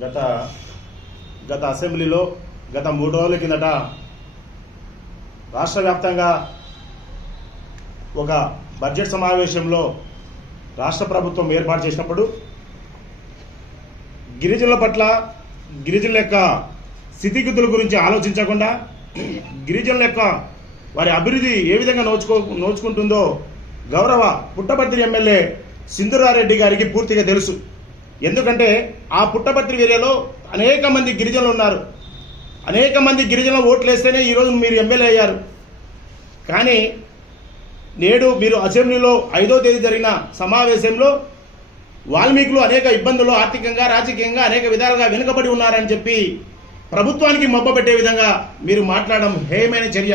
గత గత అసెంబ్లీలో గత 3 రోజుల కిందట రాష్ట్ర వ్యాప్తంగా ఒక బడ్జెట్ సమావేశంలో రాష్ట్ర ప్రభుత్వం ఏర్పాటు చేసినప్పుడు గిరిజనుల పట్ల గిరిజనుల యొక్క స్థితిగతుల గురించి ఆలోచించకుండా గిరిజనుల యొక్క వారి అభివృద్ధి ఏ విధంగా నోచుకుంటుందో గౌరవ పుట్టపర్తి ఎమ్మెల్యే సింధూరారెడ్డి గారికి పూర్తిగా తెలుసు. ఎందుకంటే ఆ పుట్టపర్తి ఏరియాలో అనేక మంది గిరిజనులు ఉన్నారు. అనేక మంది గిరిజనులు ఓట్లు వేస్తేనే ఈరోజు మీరు ఎమ్మెల్యే అయ్యారు. కానీ నేడు మీరు అసెంబ్లీలో 5వ తేదీ జరిగిన సమావేశంలో వాల్మీకులు అనేక ఇబ్బందులు ఆర్థికంగా రాజకీయంగా అనేక విధాలుగా వెనుకబడి ఉన్నారని చెప్పి ప్రభుత్వానికి మబ్బపెట్టే విధంగా మీరు మాట్లాడడం హేయమైన చర్య.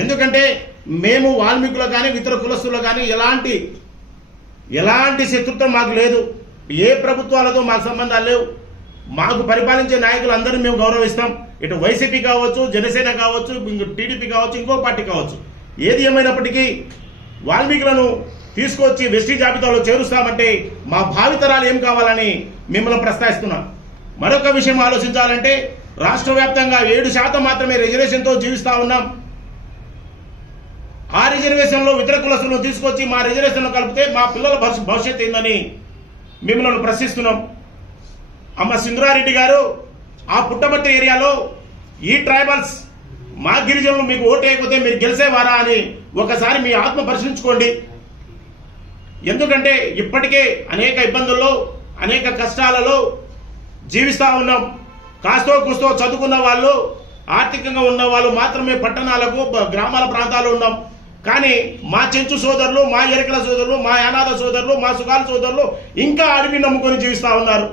ఎందుకంటే మేము వాల్మీకులు కానీ ఇతర కులస్తులు కానీ ఎలాంటి శత్రుత్వం మాకు లేదు. ఏ ప్రభుత్వాలతో మాకు సంబంధాలు లేవు. మాకు పరిపాలించే నాయకులందరినీ మేము గౌరవిస్తాం. ఇటు వైసీపీ కావచ్చు, జనసేన కావచ్చు, టీడీపీ కావచ్చు, ఇంకో పార్టీ కావచ్చు. ఏది ఏమైనప్పటికీ వాల్మీకులను తీసుకొచ్చి వెస్టీ జాబితాలో చేరుస్తామంటే మా భావితరాలు ఏం కావాలని మిమ్మల్ని ప్రస్తావిస్తున్నాం. మరొక విషయం ఆలోచించాలంటే రాష్ట్ర వ్యాప్తంగా 7% మాత్రమే రిజర్వేషన్తో జీవిస్తా ఉన్నాం. ఆ రిజర్వేషన్లో ఇతర కులస్తులను తీసుకొచ్చి మా రిజర్వేషన్లో కలిపితే మా పిల్లల భవిష్యత్తు ఏందని మిమ్మల్ని ప్రశ్నిస్తున్నాం. అమ్మ సింధూరారెడ్డి గారు, ఆ పుట్టపర్తి ఏరియాలో ఈ ట్రైబల్స్ మా గిరిజనులు మీకు ఓటు వేయకపోతే మీరు గెలిచేవారా అని ఒకసారి మీ ఆత్మ పరిశీలించుకోండి. ఎందుకంటే ఇప్పటికే అనేక ఇబ్బందుల్లో అనేక కష్టాలలో జీవిస్తూ ఉన్నాం. కాస్తో కూస్తో చదువుకున్న వాళ్ళు, ఆర్థికంగా ఉన్న వాళ్ళు మాత్రమే పట్టణాలకు గ్రామాల ప్రాంతాల్లో ఉన్నాం. కానీ మా చెంచు సోదరులు, మా ఎరకల సోదరులు, మా యానాద సోదరులు, మా సుగాల సోదరులు ఇంకా అడవి నమ్ముకొని జీవిస్తూ ఉన్నారు.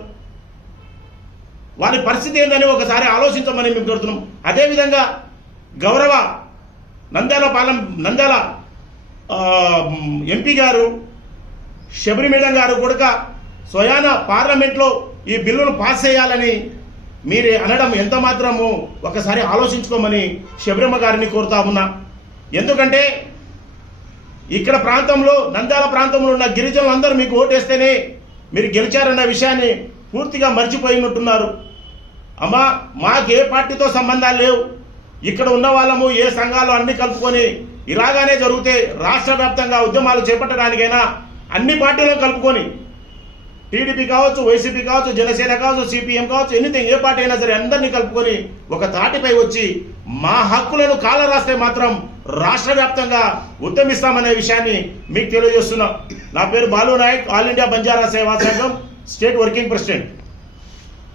వారి పరిస్థితి ఏందని ఒకసారి ఆలోచించమని మేము కోరుతున్నాం. అదేవిధంగా గౌరవ నంద్యాల ఎంపీ గారు శబరి మేడం గారు కూడా స్వయాన పార్లమెంట్లో ఈ బిల్లును పాస్ చేయాలని మీరు అనడం ఎంత మాత్రము ఒకసారి ఆలోచించుకోమని శబరిమ్మ గారిని కోరుతా ఉన్నా. ఎందుకంటే ఇక్కడ ప్రాంతంలో నంద్యాల ప్రాంతంలో ఉన్న గిరిజనులందరూ మీకు ఓటేస్తేనే మీరు గెలిచారన్న విషయాన్ని పూర్తిగా మర్చిపోయినట్టున్నారు. అమ్మా, మాకు ఏ పార్టీతో సంబంధాలు లేవు. ఇక్కడ ఉన్న వాళ్ళము ఏ సంఘాలు అన్ని కలుపుకొని ఇలాగానే జరిగితే రాష్ట్ర వ్యాప్తంగా ఉద్యమాలు చేపట్టడానికైనా అన్ని పార్టీలను కలుపుకొని టీడీపీ కావచ్చు, వైసీపీ కావచ్చు, జనసేన కావచ్చు, సిపిఎం కావచ్చు, ఎనీథింగ్ ఏ పార్టీ అయినా సరే అందరినీ కలుపుకొని ఒక తాటిపై వచ్చి మా హక్కులను కాల రాస్తే మాత్రం రాష్ట్ర వ్యాప్తంగా ఉద్యమిస్తామనే విషయాన్ని మీకు తెలియజేస్తున్నాం. నా పేరు బాలు నాయక్, ఆల్ ఇండియా బంజారా సేవా సంఘం స్టేట్ వర్కింగ్ ప్రెసిడెంట్.